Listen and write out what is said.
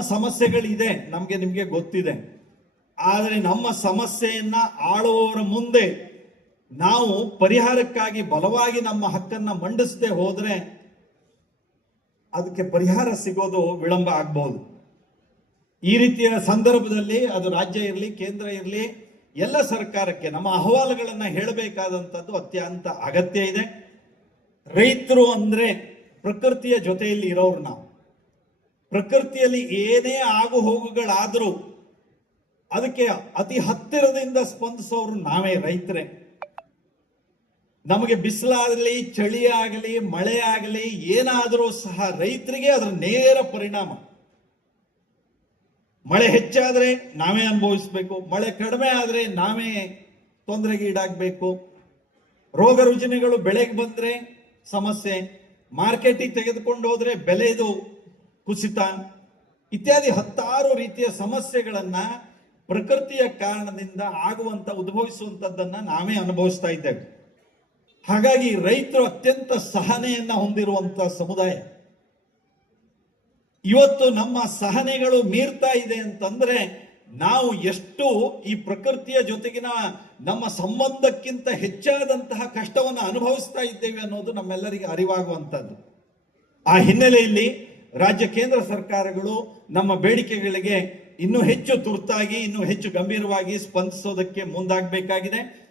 ಸಮಸ್ಯೆಗಳಿದೆ, ನಮಗೆ ನಿಮಗೆ ಗೊತ್ತಿದೆ. ಆದರೆ ನಮ್ಮ ಸಮಸ್ಯೆಯನ್ನ ಆಳುವವರ ಮುಂದೆ ನಾವು ಪರಿಹಾರಕ್ಕಾಗಿ ಬಲವಾಗಿ ನಮ್ಮ ಹಕ್ಕನ್ನ ಮಂಡಿಸದೆ ಹೋದ್ರೆ ಅದಕ್ಕೆ ಪರಿಹಾರ ಸಿಗೋದು ವಿಳಂಬ ಆಗ್ಬಹುದು. ಈ ರೀತಿಯ ಸಂದರ್ಭದಲ್ಲಿ ಅದು ರಾಜ್ಯ ಇರಲಿ, ಕೇಂದ್ರ ಇರಲಿ, ಎಲ್ಲ ಸರ್ಕಾರಕ್ಕೆ ನಮ್ಮ ಅಹವಾಲುಗಳನ್ನ ಹೇಳಬೇಕಾದಂಥದ್ದು ಅತ್ಯಂತ ಅಗತ್ಯ ಇದೆ. ರೈತರು ಅಂದ್ರೆ ಪ್ರಕೃತಿಯ ಜೊತೆಯಲ್ಲಿ ಇರೋರು ನಾವು. ಪ್ರಕೃತಿಯಲ್ಲಿ ಏನೇ ಆಗು ಹೋಗುಗಳಾದರೂ ಅದಕ್ಕೆ ಅತಿ ಹತ್ತಿರದಿಂದ ಸ್ಪಂದಿಸೋರು ನಾವೇ ರೈತರೇ. ನಮಗೆ ಬಿಸಿಲಾಗಲಿ ಚಳಿ ಆಗಲಿ ಮಳೆ ಆಗಲಿ ಏನಾದರೂ ಸಹ ರೈತರಿಗೆ ಅದರ ನೇರ ಪರಿಣಾಮ. ಮಳೆ ಹೆಚ್ಚಾದ್ರೆ ನಾವೇ ಅನುಭವಿಸ್ಬೇಕು, ಮಳೆ ಕಡಿಮೆ ಆದ್ರೆ ನಾವೇ ತೊಂದರೆಗೆ ಈಡಾಗಬೇಕು. ರೋಗ ರುಜಿನಗಳು ಬೆಳೆಗೆ ಬಂದ್ರೆ ಸಮಸ್ಯೆ, ಮಾರ್ಕೆಟಿಗೆ ತೆಗೆದುಕೊಂಡು ಹೋದ್ರೆ ಬೆಲೆದು ಕುಸಿತ ಇತ್ಯಾದಿ ಹತ್ತಾರು ರೀತಿಯ ಸಮಸ್ಯೆಗಳನ್ನ ಪ್ರಕೃತಿಯ ಕಾರಣದಿಂದ ಆಗುವಂತ, ಉದ್ಭವಿಸುವಂತದ್ದನ್ನ ನಾವೇ ಅನುಭವಿಸ್ತಾ ಇದ್ದೇವೆ. ಹಾಗಾಗಿ ರೈತರು ಅತ್ಯಂತ ಸಹನೆಯನ್ನ ಹೊಂದಿರುವಂತ ಸಮುದಾಯ. ಇವತ್ತು ನಮ್ಮ ಸಹನೆಗಳು ಮೀರ್ತಾ ಇದೆ ಅಂತಂದ್ರೆ ನಾವು ಎಷ್ಟು ಈ ಪ್ರಕೃತಿಯ ಜೊತೆಗಿನ ನಮ್ಮ ಸಂಬಂಧಕ್ಕಿಂತ ಹೆಚ್ಚಾದಂತಹ ಕಷ್ಟವನ್ನು ಅನುಭವಿಸ್ತಾ ಇದ್ದೇವೆ ಅನ್ನೋದು ನಮ್ಮೆಲ್ಲರಿಗೆ ಅರಿವಾಗುವಂಥದ್ದು ಆ ಹಿನ್ನೆಲೆಯಲ್ಲಿ ರಾಜ್ಯ ಕೇಂದ್ರ ಸರ್ಕಾರಗಳು ನಮ್ಮ ಬೇಡಿಕೆಗಳಿಗೆ ಇನ್ನೂ ಹೆಚ್ಚು ತುರ್ತಾಗಿ ಇನ್ನೂ ಹೆಚ್ಚು ಗಂಭೀರವಾಗಿ ಸ್ಪಂದಿಸೋದಕ್ಕೆ ಮುಂದಾಗಬೇಕಾಗಿದೆ.